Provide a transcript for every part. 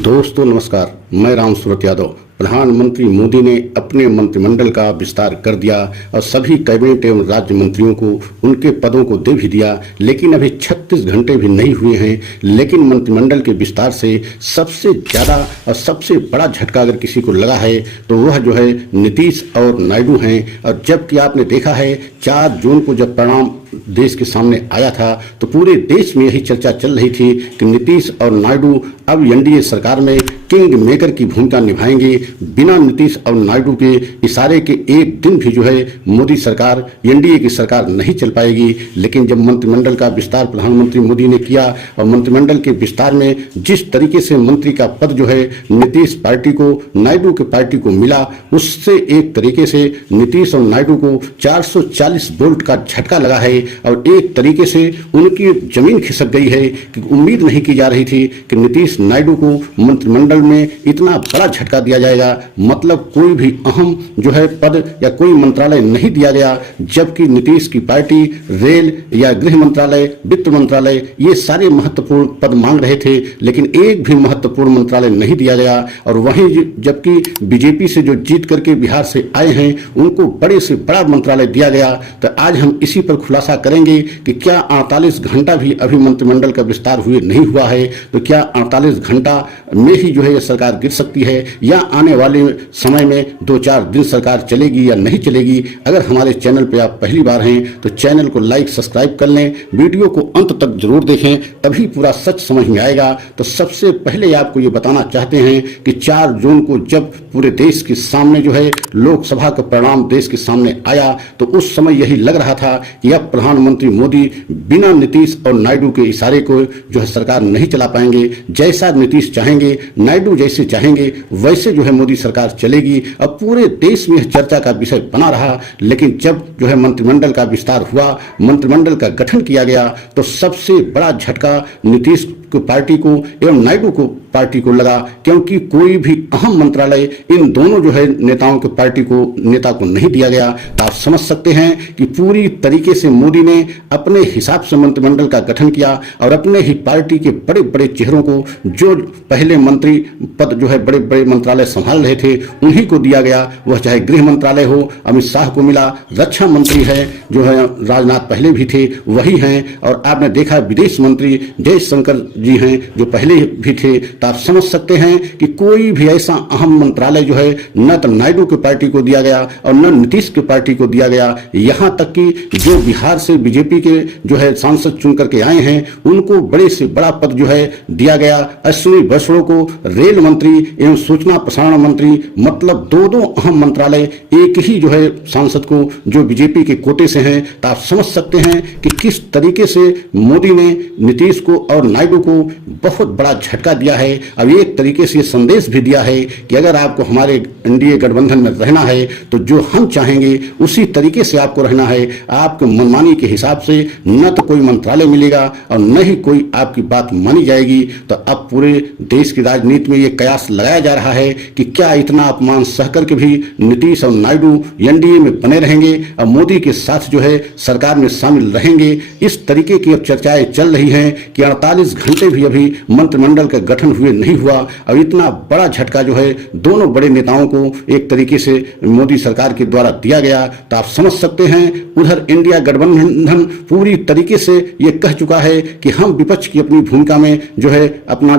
दोस्तों नमस्कार, मैं राम सूरत यादव। प्रधानमंत्री मोदी ने अपने मंत्रिमंडल का विस्तार कर दिया और सभी कैबिनेट एवं राज्य मंत्रियों को उनके पदों को दे भी दिया, लेकिन अभी 36 घंटे भी नहीं हुए हैं। लेकिन मंत्रिमंडल के विस्तार से सबसे ज्यादा और सबसे बड़ा झटका अगर किसी को लगा है तो वह जो है नीतीश और नायडू हैं। और जबकि आपने देखा है 4 जून को जब परिणाम देश के सामने आया था तो पूरे देश में यही चर्चा चल रही थी कि नीतीश और नायडू अब एनडीए सरकार में किंग मेकर की भूमिका निभाएंगे। बिना नीतीश और नायडू के इशारे के एक दिन भी जो है मोदी सरकार, एनडीए की सरकार नहीं चल पाएगी। लेकिन जब मंत्रिमंडल का विस्तार प्रधानमंत्री मोदी ने किया और मंत्रिमंडल के विस्तार में जिस तरीके से मंत्री का पद जो है नीतीश पार्टी को, नायडू के पार्टी को मिला, उससे एक तरीके से नीतीश और नायडू को 440 वोल्ट का झटका लगा है और एक तरीके से उनकी जमीन खिसक गई है कि उम्मीद नहीं की जा रही थी कि नीतीश नायडू को मंत्रिमंडल में इतना बड़ा झटका दिया जाएगा। मतलब कोई भी अहम जो है पद या कोई मंत्रालय नहीं दिया गया, जबकि नीतीश की पार्टी रेल या गृह मंत्रालय, वित्त मंत्रालय, ये सारे महत्वपूर्ण पद मांग रहे थे, लेकिन एक भी महत्वपूर्ण मंत्रालय नहीं दिया गया। और वहीं जबकि बीजेपी से जो जीत करके बिहार से आए हैं उनको बड़े से बड़ा मंत्रालय दिया गया। तो आज हम इसी पर खुलासा करेंगे कि क्या 48 घंटा भी अभी मंत्रिमंडल का विस्तार हुए नहीं हुआ है, तो क्या 48 घंटा में ही जो है यह सरकार गिर सकती है या आने वाले समय में 2-4 दिन सरकार चलेगी या नहीं चलेगी। अगर हमारे चैनल पे आप पहली बार हैं तो चैनल को लाइक सब्सक्राइब कर लें, वीडियो को अंत तक जरूर देखें, तभी पूरा सच समझ में आएगा। तो सबसे पहले आपको ये बताना चाहते हैं कि 4 जून को जब पूरे देश के सामने जो है लोकसभा का परिणाम देश के सामने आया तो उस समय यही लग रहा था कि अब प्रधानमंत्री मोदी बिना नीतीश और नायडू के इशारे को जो है सरकार नहीं चला पाएंगे। जैसा नीतीश चाहेंगे, नायडू जैसे चाहेंगे वैसे जो है मोदी सरकार चलेगी। अब पूरे देश में चर्चा का विषय बना रहा। लेकिन जब जो है मंत्रिमंडल का विस्तार हुआ, मंत्रिमंडल का गठन किया गया तो सबसे बड़ा झटका नीतीश को पार्टी को एवं नायडू को पार्टी को लगा, क्योंकि कोई भी अहम मंत्रालय इन दोनों जो है नेताओं के पार्टी को नेता को नहीं दिया गया। तो आप समझ सकते हैं कि पूरी तरीके से मोदी ने अपने हिसाब से मंत्रिमंडल का गठन किया और अपने ही पार्टी के बड़े बड़े चेहरों को, जो पहले मंत्री पद जो है बड़े बड़े मंत्रालय संभाल रहे थे उन्हीं को दिया गया। वह चाहे गृह मंत्रालय हो, अमित शाह को मिला, रक्षा मंत्री है जो है राजनाथ पहले भी थे वही हैं, और आपने देखा विदेश मंत्री जयशंकर जी हैं जो पहले भी थे। तो आप समझ सकते हैं कि कोई भी ऐसा अहम मंत्रालय जो है न तो नायडू की पार्टी को दिया गया और न नीतीश की पार्टी को दिया गया। यहां तक कि जो बिहार से बीजेपी के जो है सांसद चुन करके आए हैं उनको बड़े से बड़ा पद जो है दिया गया। अश्विनी वैष्णव को रेल मंत्री एवं सूचना प्रसारण मंत्री, मतलब 2 अहम मंत्रालय एक ही जो है सांसद को जो बीजेपी के कोटे से हैं। तो आप समझ सकते हैं कि किस तरीके से मोदी ने नीतीश को और नायडू को बहुत बड़ा झटका दिया है। अब एक तरीके से संदेश भी दिया है कि अगर आपको हमारे एनडीए गठबंधन में रहना है तो जो हम चाहेंगे उसी तरीके से आपको रहना है। आपके मनमानी के हिसाब से न तो कोई मंत्रालय मिलेगा और न ही कोई आपकी बात मानी जाएगी। तो अब पूरे देश की राजनीति में ये कयास लगाया जा रहा है कि क्या इतना अपमान सह करके भी नीतीश और नायडू एनडीए में बने रहेंगे और मोदी के साथ जो है सरकार में शामिल रहेंगे। इस तरीके की अब चर्चाएं चल रही हैं कि 48 घंटे भी अभी मंत्रिमंडल का गठन हुए नहीं हुआ और इतना बड़ा झटका जो है दोनों बड़े नेताओं को एक तरीके से मोदी सरकार के द्वारा दिया गया। तो आप समझ सकते हैं उधर इंडिया गठबंधन पूरी तरीके से ये कह चुका है कि हम विपक्ष की अपनी भूमिका में जो है अपना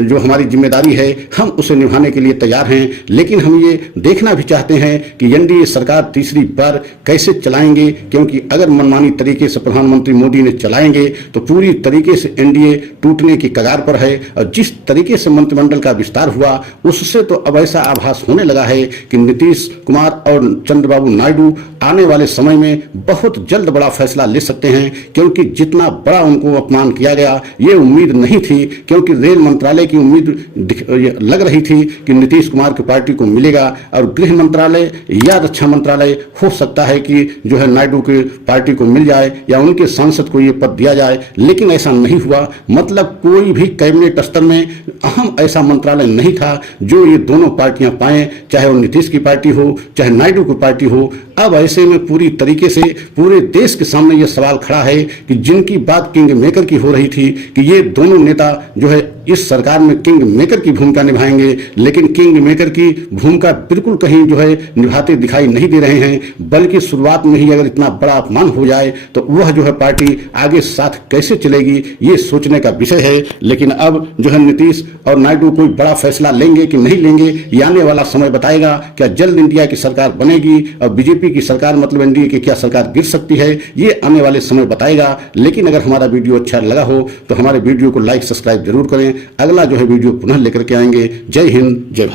जो हमारी जिम्मेदारी है हम उसे निभाने के लिए तैयार हैं। लेकिन हम ये देखना भी चाहते हैं कि एनडीए सरकार तीसरी बार कैसे चलाएंगे, क्योंकि अगर मनमानी तरीके से प्रधानमंत्री मोदी ने चलाएंगे तो पूरी तरीके से एनडीए टूटने की कगार पर है। और जिस तरीके से मंत्रिमंडल का विस्तार हुआ उससे तो अब ऐसा आभास होने लगा है कि नीतीश कुमार और चंद्रबाबू नायडू आने वाले समय में बहुत जल्द बड़ा फैसला ले सकते हैं, क्योंकि जितना बड़ा उनको अपमान किया गया ये उम्मीद नहीं थी। क्योंकि रेल मंत्रालय की उम्मीद लग रही थी कि नीतीश कुमार की पार्टी को मिलेगा और गृह मंत्रालय या रक्षा मंत्रालय हो सकता है कि जो है नायडू की पार्टी को मिल जाए या उनके सांसद को ये पद दिया जाए, लेकिन ऐसा नहीं हुआ। मतलब कोई भी कैबिनेट स्तर में अहम ऐसा मंत्रालय नहीं था जो ये दोनों पार्टियां पाएं, चाहे वो नीतीश की पार्टी हो चाहे नायडू की पार्टी हो। अब ऐसे में पूरी तरीके से पूरे देश के सामने यह सवाल खड़ा है कि जिनकी बात किंग मेकर की हो रही थी कि ये दोनों नेता जो है इस सरकार में किंग मेकर की भूमिका निभाएंगे, लेकिन किंग मेकर की भूमिका बिल्कुल कहीं जो है निभाते दिखाई नहीं दे रहे हैं, बल्कि शुरुआत में ही अगर इतना बड़ा अपमान हो जाए तो वह जो है पार्टी आगे साथ कैसे चलेगी ये सोचने का विषय है। लेकिन अब जो है नीतीश और नायडू कोई बड़ा फैसला लेंगे कि नहीं लेंगे, ये आने वाला समय बताएगा। क्या जल्द इंडिया की सरकार बनेगी और बीजेपी की सरकार मतलब एनडीए की क्या सरकार गिर सकती है, ये आने वाले समय बताएगा। लेकिन अगर हमारा वीडियो अच्छा लगा हो तो हमारे वीडियो को लाइक सब्सक्राइब जरूर करें। अगला जो है वीडियो पुनः लेकर के आएंगे। जय हिंद, जय भारत।